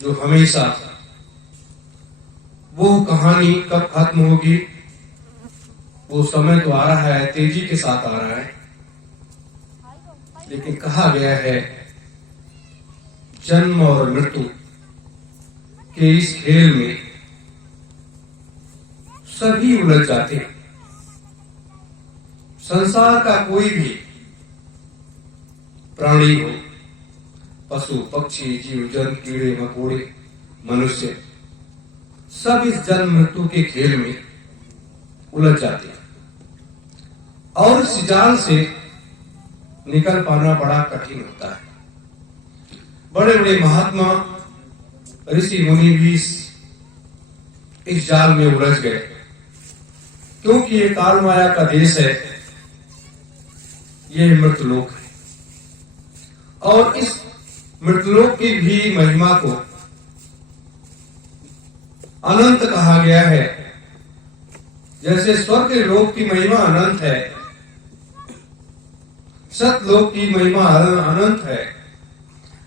जो हमेशा, वो कहानी कब खत्म होगी, वो समय तो आ रहा है, तेजी के साथ आ रहा है, लेकिन कहा गया है जन्म और मृत्यु के इस खेल में सभी उलझ जाते हैं। संसार का कोई भी प्राणी हो, पशु पक्षी जीव जंतु कीड़े मकोड़े मनुष्य, सब इस जन्म मृत्यु के खेल में उलझ जाते हैं और इस जाल से निकल पाना बड़ा कठिन होता है। बड़े बड़े महात्मा ऋषि मुनि भी इस जाल में उलझ गए, क्योंकि ये काल माया का देश है, ये मृतलोक है और इस मृतलोक की भी महिमा को अनंत कहा गया है। जैसे स्वर्ग लोक की महिमा अनंत है, सतलोक की महिमा अनंत है,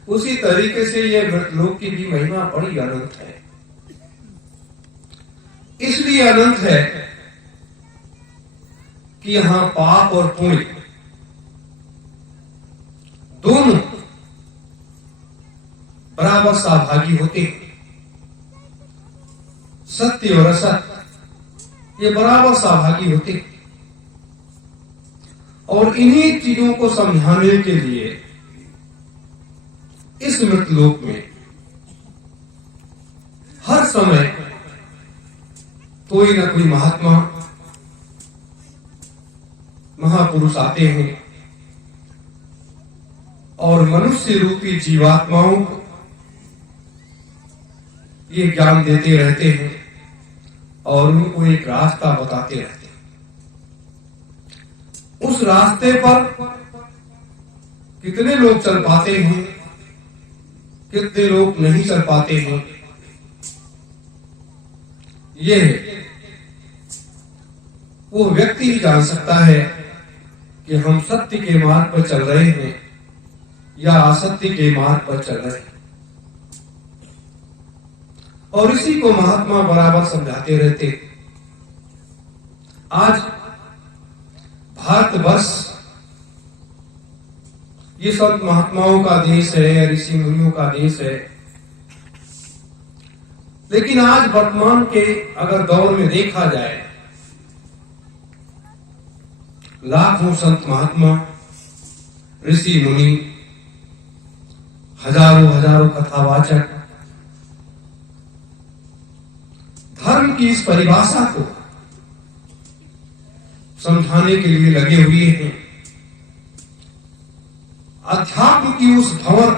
उसी तरीके से यह मृतलोक की भी महिमा बड़ी अनंत है। इसलिए अनंत है कि यहां पाप और पुण्य दोनों बराबर सहभागी होते हैं। सत्य और असत्य ये बराबर सहभागी होते हैं और इन्हीं चीजों को समझाने के लिए इस मृतलोक में हर समय कोई न कोई महात्मा महापुरुष आते हैं और मनुष्य रूपी जीवात्माओं को ये ज्ञान देते रहते हैं और उनको एक रास्ता बताते रहते हैं। उस रास्ते पर कितने लोग चल पाते हैं, कितने लोग नहीं चल पाते हैं, ये वो व्यक्ति ही जान सकता है कि हम सत्य के मार्ग पर चल रहे हैं या असत्य के मार्ग पर चल रहे हैं। और इसी को महात्मा बराबर समझाते रहते। आज भारतवर्ष ये संत महात्माओं का देश है, ऋषि मुनियों का देश है, लेकिन आज वर्तमान के अगर दौर में देखा जाए, लाखों संत महात्मा ऋषि मुनि, हजारों कथावाचक धर्म की इस परिभाषा को समझाने के लिए लगे हुए हैं, अध्यात्म की उस भंवर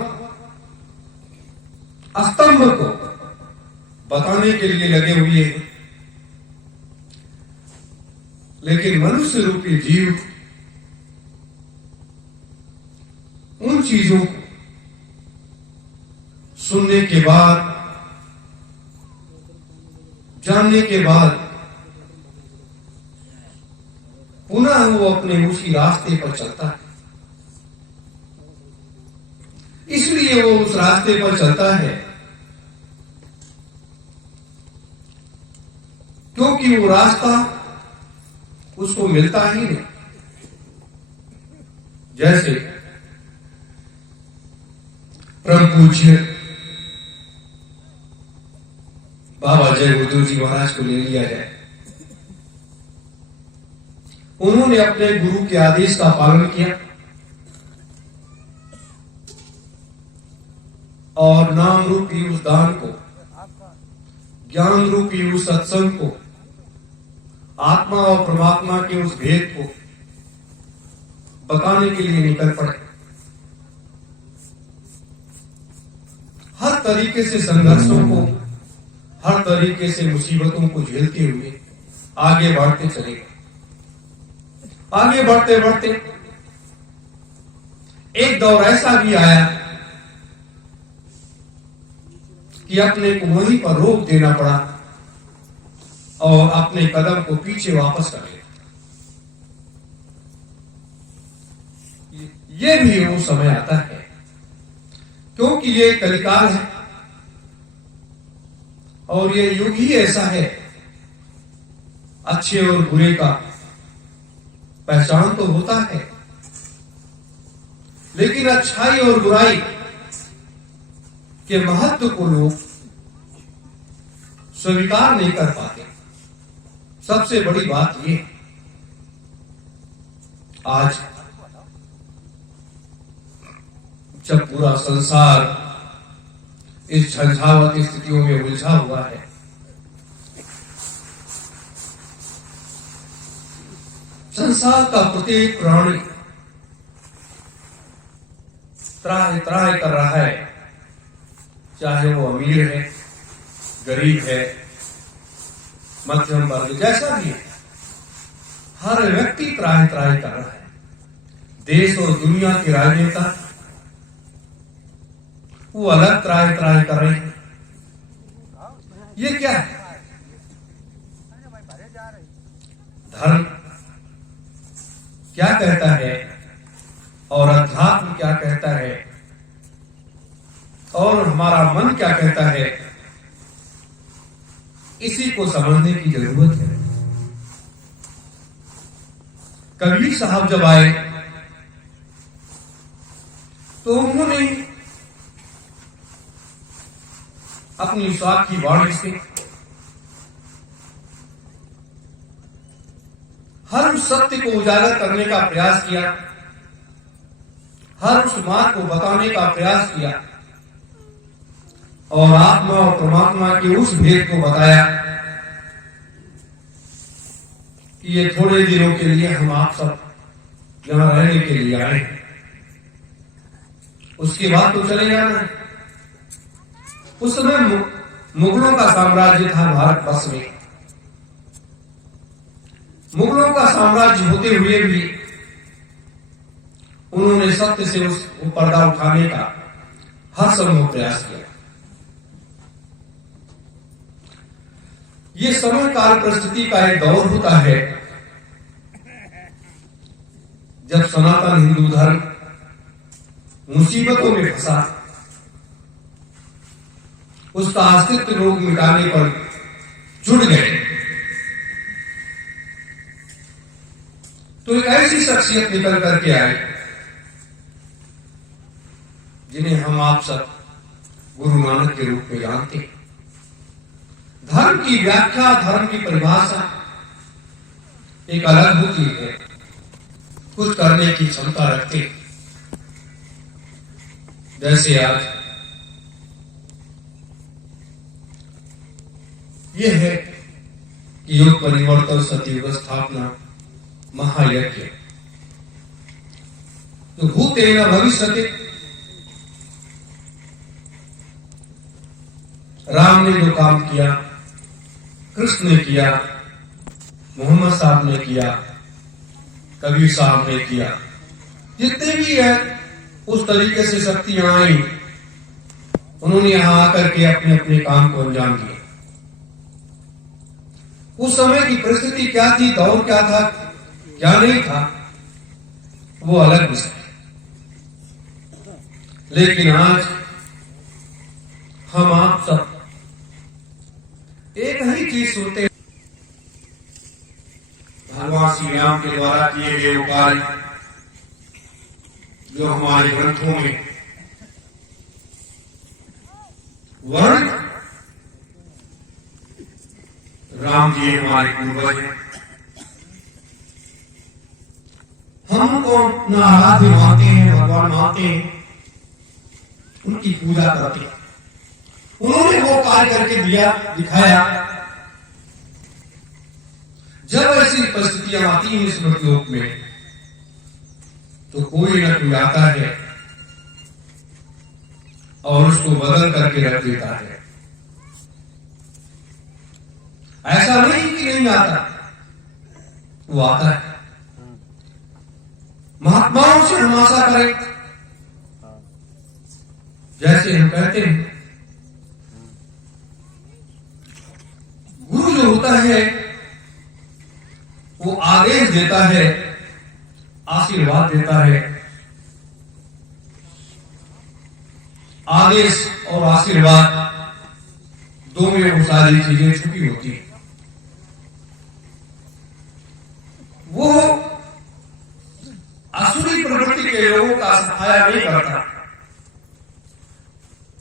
स्तंभ को बताने के लिए लगे हुए हैं, लेकिन मनुष्य रूपी जीव उन चीजों को सुनने के बाद, जानने के बाद पुनः वो अपने उसी रास्ते पर चलता है। इसलिए वो उस रास्ते पर चलता है क्योंकि वो रास्ता उसको मिलता ही नहीं। जैसे परम पूज्य बाबा जय गुरुदेव जी महाराज को ले लिया जाए, उन्होंने अपने गुरु के आदेश का पालन किया और नाम रूपी उस दान को, ज्ञान रूपी उस सत्संग को, आत्मा और परमात्मा के उस भेद को बताने के लिए निकल पड़े। हर तरीके से संघर्षों को, हर तरीके से मुसीबतों को झेलते हुए आगे बढ़ते चले गए। आगे बढ़ते बढ़ते एक दौर ऐसा भी आया कि अपने को वहीं पर रोक देना पड़ा और अपने कदम को पीछे वापस कर लिया। ये भी वो समय आता है, क्योंकि ये कलिकाल है, और ये युग ही ऐसा है। अच्छे और बुरे का पहचान तो होता है, लेकिन अच्छाई और बुराई के महत्व को लोग स्वीकार नहीं कर पाते। सबसे बड़ी बात ये, आज जब पूरा संसार इस झंझावत स्थितियों में उलझा हुआ है, संसार का प्रत्येक प्राणी त्राहि त्राहि कर रहा है, चाहे वो अमीर है, गरीब है, मध्यम वर्ग, जैसा भी है, हर व्यक्ति त्राहि त्राहि कर रहा है। देश और दुनिया के राजनेता वो अलग त्राहि त्राहि कर रहे हैं। ये क्या है? धर्म क्या कहता है और अध्यात्म क्या कहता है और हमारा मन क्या कहता है, इसी को समझने की जरूरत है। कबीर साहब जब आए तो उन्होंने अपनी स्वाद की वाणी से हर उस सत्य को उजागर करने का प्रयास किया, हर उस मार्ग को बताने का प्रयास किया और आत्मा और परमात्मा के उस भेद को बताया कि ये थोड़े दिनों के लिए हम आप सब यहां रहने के लिए आए हैं, उसके बाद तो चले जाना है। उस समय मुगलों का साम्राज्य था भारत वर्ष में। मुगलों का साम्राज्य होते हुए भी उन्होंने सत्य से उस पर्दा उठाने का हर संभव प्रयास किया। ये समय काल परिस्थिति का एक दौर होता है जब सनातन हिंदू धर्म मुसीबतों में फंसा, उसका अस्तित्व लोग मिटाने पर जुट गए। तो एक ऐसी शख्सियत निकल करके आई जिन्हें हम आप सब गुरु नानक के रूप में जानते हैं। धर्म की व्याख्या, धर्म की परिभाषा एक अलग होती है, कुछ करने की क्षमता रखते हैं। जैसे आज यह है कि योग परिवर्तन सतयुग स्थापना महायज्ञ, तो भूतेन भविष्यति, राम ने जो काम किया, कृष्ण ने किया, मोहम्मद साहब ने किया, कबीर साहब ने किया, जितने भी है उस तरीके से शक्तियां आई, उन्होंने यहां आकर के अपने अपने काम को अंजाम दिया। उस समय की परिस्थिति क्या थी, दौर क्या था, क्या नहीं था, वो अलग विषय है। लेकिन आज हम आप सब एक ही चीज सुनते हैं, भगवान श्री राम के द्वारा किए गए कार्य जो हमारे ग्रंथों में वर्ण, राम जी हमारे पूर्वज हैं, हम उनको अपना आराध्य मानते हैं, भगवान मानते हैं, उनकी पूजा करते हैं। उन्होंने वो कार्य करके दिया, दिखाया। जब ऐसी परिस्थितियां आती हैं इस मृत्युलोक में, तो कोई न कोई आता है और उसको बदल करके रख देता है। ऐसा नहीं कि नहीं आता, वो आता है। महात्माओं से हम आशा करें, जैसे हम कहते हैं, गुरु जो होता है वो आदेश देता है, आशीर्वाद देता है। आदेश और आशीर्वाद दो में वो सारी चीजें छुपी होती हैं। वो असुरी प्रवृत्ति के लोगों का सफाया नहीं करता,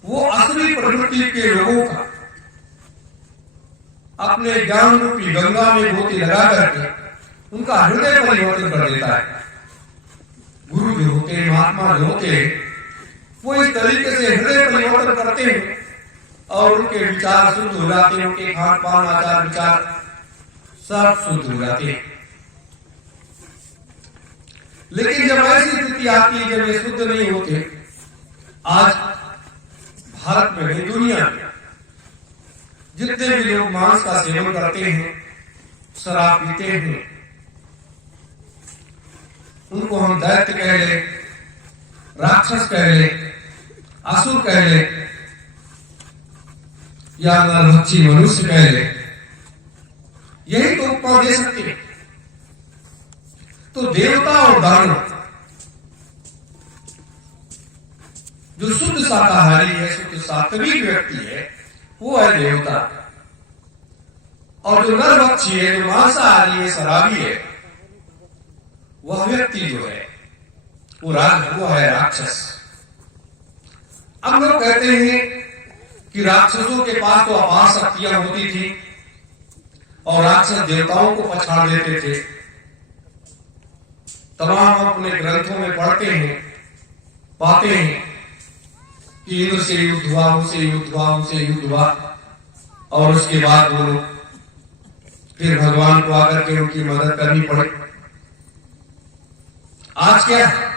वो असुरी प्रवृत्ति के लोगों का अपने ज्ञान रूपी गंगा में गोती लगा करके उनका हृदय परिवर्तन कर देता है। गुरु जो होते हैं, महात्मा जो होते हैं, वो इस तरीके से हृदय परिवर्तन करते हैं और उनके विचार शुद्ध हो जाते हैं, उनके खान पान आचार विचार सब शुद्ध हो जाते हैं। लेकिन जब ऐसी स्थिति आती है जब ये शुद्ध नहीं होते, आज भारत में नहीं दुनिया में जितने भी लोग मांस का सेवन करते हैं, शराब पीते हैं, उनको हम दैत्य कह ले, राक्षस कह ले, असुर कह ले या नरभक्षी मनुष्य कह ले, यही तो उपमा दे सकते हैं। तो देवता और दानव, जो शुद्ध शाकाहारी है, शुद्ध सात्विक व्यक्ति है, वो है देवता। और जो नरभक्षी है, जो मांसाहारी है, शराबी है, वह व्यक्ति जो है वो है राक्षस। हम लोग कहते हैं कि राक्षसों के पास तो अपार शक्तियां होती थी और राक्षस देवताओं को पछाड़ देते थे। तमाम हम अपने ग्रंथों में पढ़ते हैं, पाते हैं कि इंद्र से युद्ध हुआ, उनसे युद्ध हुआ, उनसे युद्ध हुआ, और उसके बाद वो लोग फिर भगवान को आकर के उनकी मदद करनी पड़े। आज क्या है?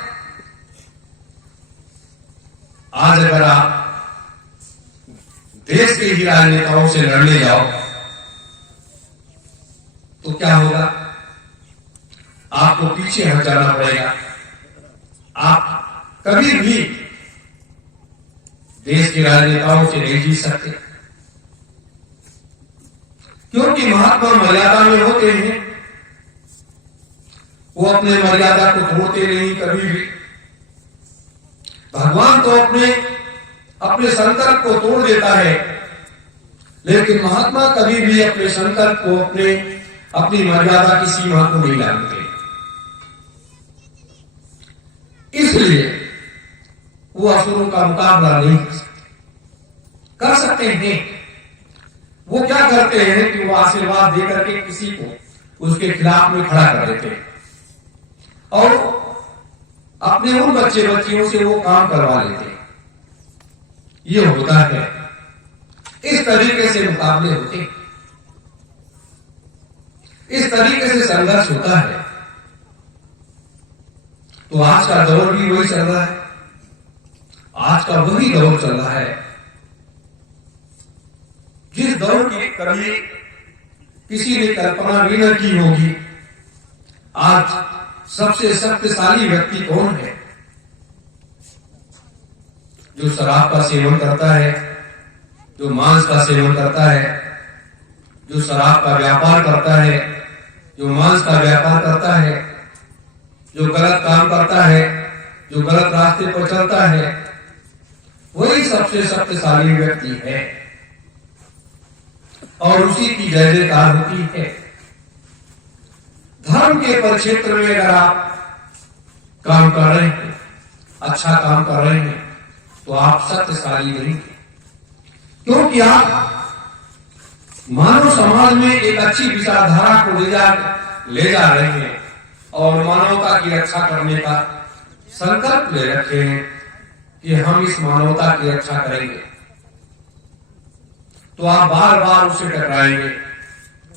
आज अगर आप देश के ही राजनेताओं से लड़ने जाओ तो क्या होगा? आपको पीछे हट जाना पड़ेगा। आप कभी भी देश के राजनेताओं से नहीं जीत सकते, क्योंकि महात्मा मर्यादा में होते हैं। वो अपने मर्यादा को तोड़ते नहीं कभी भी। भगवान तो अपने संकल्प को तोड़ देता है, लेकिन महात्मा कभी भी अपने संकल्प को, अपनी मर्यादा की सीमा को नहीं लांघते। इसलिए वो असुरों का मुकाबला नहीं कर सकते हैं। वो क्या करते हैं कि वो आशीर्वाद देकर के किसी को उसके खिलाफ में खड़ा कर देते हैं और अपने उन बच्चे बच्चियों से वो काम करवा लेते हैं। ये होता है, इस तरीके से मुकाबले होते हैं, इस तरीके से संघर्ष होता है। तो आज का दौर भी वही चल रहा है, आज का वही दौर चल रहा है जिस दौर की कभी किसी ने कल्पना भी न की होगी। आज सबसे शक्तिशाली व्यक्ति कौन है? जो शराब का सेवन करता है, जो मांस का सेवन करता है, जो शराब का व्यापार करता है, जो मांस का व्यापार करता है, जो गलत काम करता है, जो गलत रास्ते पर चलता है, वही सबसे शक्तिशाली व्यक्ति है और उसी की जय जयकार होती है। धर्म के परिक्षेत्र में अगर आप काम कर रहे हैं, अच्छा काम कर रहे हैं, तो आप शक्तिशाली नहीं, क्योंकि आप मानव समाज में एक अच्छी विचारधारा को ले जा रहे हैं और मानवता की रक्षा करने का संकल्प ले रखे हैं कि हम इस मानवता की रक्षा करेंगे। तो आप बार बार उससे टकराएंगे,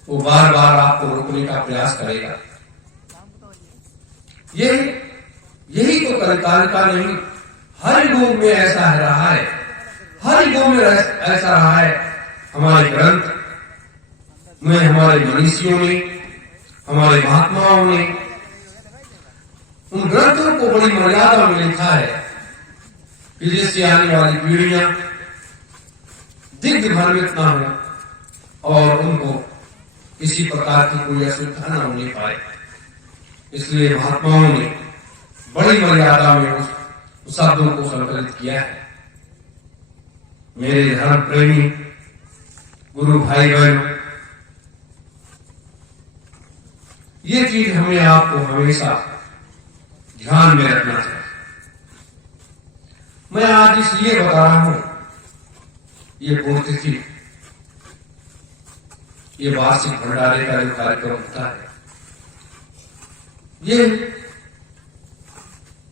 वो बार बार आपको रोकने का प्रयास करेगा। यही तो कलिकाल का नहीं, हर युग में ऐसा रहा है, हर युग में ऐसा रहा है। हमारे ग्रंथ में, हमारे मनीषियों ने, हमारे महात्माओं ने उन ग्रंथों को बड़ी मर्यादा में लिखा है कि जिससे आने वाली पीढ़ियां दिग्भ्रमित ना हो और उनको किसी प्रकार की कोई असुविधा न होने पाए। इसलिए महात्माओं ने बड़ी मर्यादा में उस शब्दों को संकलित किया है। मेरे धर्म प्रेमी गुरु भाई बहनों, ये चीज हमें आपको हमेशा ध्यान में रखना चाहिए। मैं आज इसलिए बता रहा हूं, ये पुण्यतिथि, ये वार्षिक भंडारे का जो कार्यक्रम होता है, ये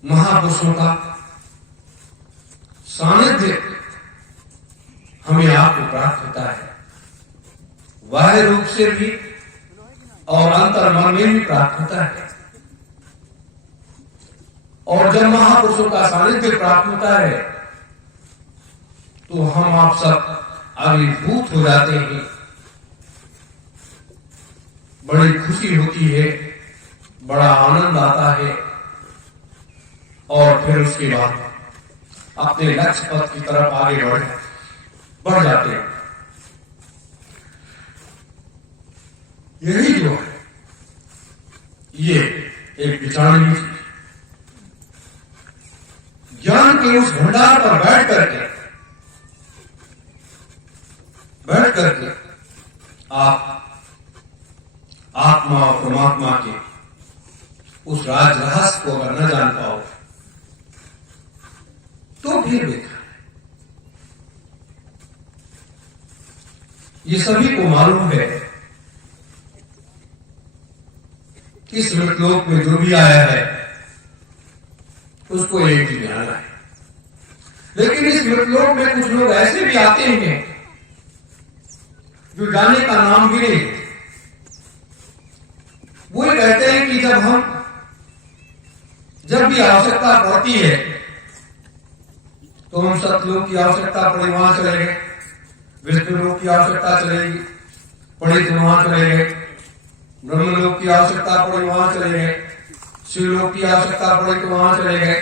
महापुरुषों का सानिध्य हमें आपको प्राप्त होता है, बाह्य रूप से भी और अंतर मन में भी प्राप्त होता है। और जब महापुरुषों का सानिध्य प्राप्त होता है तो हम आप सब अभिभूत हो जाते हैं, बड़ी खुशी होती है, बड़ा आनंद आता है, और फिर उसके बाद अपने लक्ष्य पथ की तरफ आगे बढ़ जाते हैं। यही जो है, ये एक विचारणीय चीज, ज्ञान के उस भंडार पर बैठ करके आप आत्मा और परमात्मा के उस राज रहस्य को अगर न जान पाओ तो फिर बेकार। ये सभी को मालूम है कि इस मृतलोक में जो भी आया है उसको एक ही जाना है, लेकिन इस मृतलोक में कुछ लोग ऐसे भी आते हैं जो जाने का नाम भी नहीं। वो ये कहते हैं कि जब भी आवश्यकता पड़ती है तो हम सतलोक की आवश्यकता पड़ी वहां चले गए, विष्णुलोक की आवश्यकता चलेगी पड़ी तो वहां चले गए, ब्रह्मलोक की आवश्यकता पड़ी वहां चले गए, शिवलोक की आवश्यकता पड़ी तो वहां चले गए।